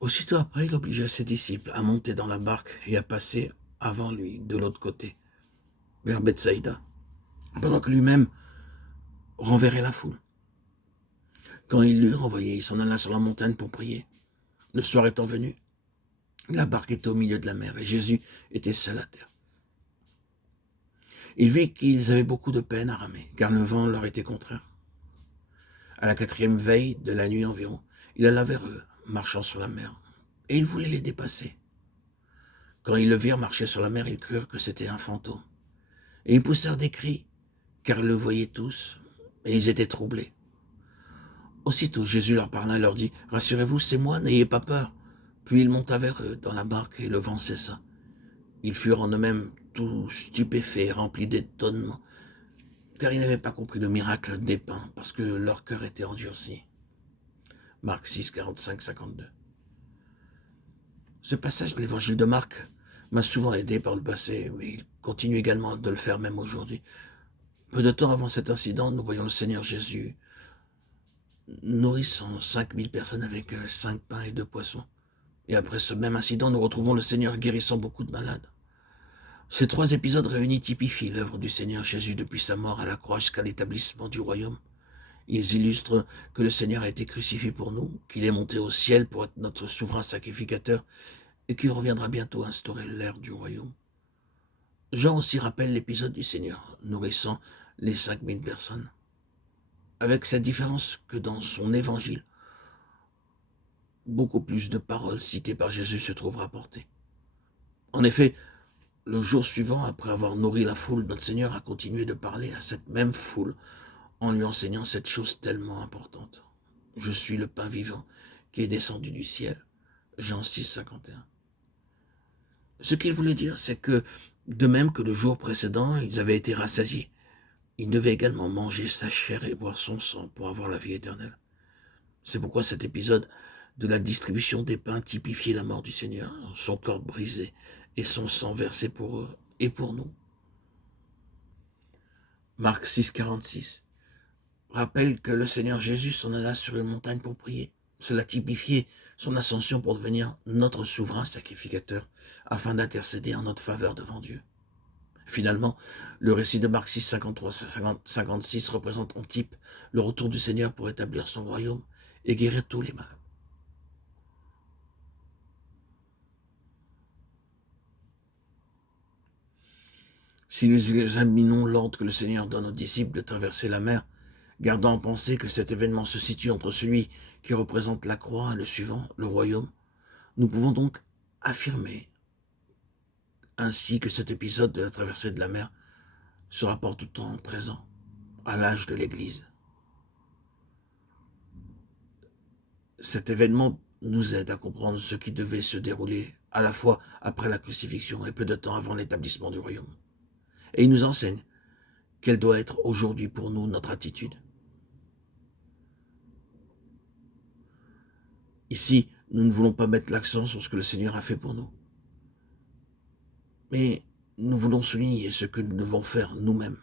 Aussitôt après, il obligea ses disciples à monter dans la barque et à passer avant lui de l'autre côté, vers Bethsaïda, pendant que lui-même renverrait la foule. Quand il l'eut renvoyé, il s'en alla sur la montagne pour prier. Le soir étant venu, la barque était au milieu de la mer et Jésus était seul à terre. Il vit qu'ils avaient beaucoup de peine à ramer, car le vent leur était contraire. À la 4e veille de la nuit environ, il alla vers eux, marchant sur la mer, et il voulait les dépasser. Quand ils le virent marcher sur la mer, ils crurent que c'était un fantôme. Et ils poussèrent des cris, car ils le voyaient tous, et ils étaient troublés. Aussitôt Jésus leur parla et leur dit « Rassurez-vous, c'est moi, n'ayez pas peur ». Puis il monta vers eux dans la barque et le vent cessa. Ils furent en eux-mêmes tout stupéfaits, remplis d'étonnement, car ils n'avaient pas compris le miracle des pains, parce que leur cœur était endurci. Marc 6, 45, 52. Ce passage de l'évangile de Marc m'a souvent aidé par le passé, mais il continue également de le faire même aujourd'hui. Peu de temps avant cet incident, nous voyons le Seigneur Jésus nourrissant 5000 personnes avec 5 pains et 2 poissons. Et après ce même incident, nous retrouvons le Seigneur guérissant beaucoup de malades. Ces 3 épisodes réunis typifient l'œuvre du Seigneur Jésus depuis sa mort à la croix jusqu'à l'établissement du royaume. Ils illustrent que le Seigneur a été crucifié pour nous, qu'il est monté au ciel pour être notre souverain sacrificateur et qu'il reviendra bientôt instaurer l'ère du royaume. Jean aussi rappelle l'épisode du Seigneur, nourrissant les 5000 personnes. Avec cette différence que dans son évangile, beaucoup plus de paroles citées par Jésus se trouvent rapportées. En effet, le jour suivant, après avoir nourri la foule, notre Seigneur a continué de parler à cette même foule en lui enseignant cette chose tellement importante. Je suis le pain vivant qui est descendu du ciel. Jean 6, 51. Ce qu'il voulait dire, c'est que, de même que le jour précédent, ils avaient été rassasiés, ils devaient également manger sa chair et boire son sang pour avoir la vie éternelle. C'est pourquoi cet épisode de la distribution des pains typifiait la mort du Seigneur, son corps brisé et son sang versé pour eux et pour nous. Marc 6, 46 rappelle que le Seigneur Jésus s'en alla sur une montagne pour prier. Cela typifiait son ascension pour devenir notre souverain sacrificateur, afin d'intercéder en notre faveur devant Dieu. Finalement, le récit de Marc 6, 53, 56 représente en type le retour du Seigneur pour établir son royaume et guérir tous les malades. Si nous examinons l'ordre que le Seigneur donne aux disciples de traverser la mer, gardant en pensée que cet événement se situe entre celui qui représente la croix et le suivant, le royaume, nous pouvons donc affirmer ainsi que cet épisode de la traversée de la mer se rapporte tout le temps présent à l'âge de l'Église. Cet événement nous aide à comprendre ce qui devait se dérouler à la fois après la crucifixion et peu de temps avant l'établissement du royaume. Et il nous enseigne quelle doit être aujourd'hui pour nous notre attitude. Ici, nous ne voulons pas mettre l'accent sur ce que le Seigneur a fait pour nous, mais nous voulons souligner ce que nous devons faire nous-mêmes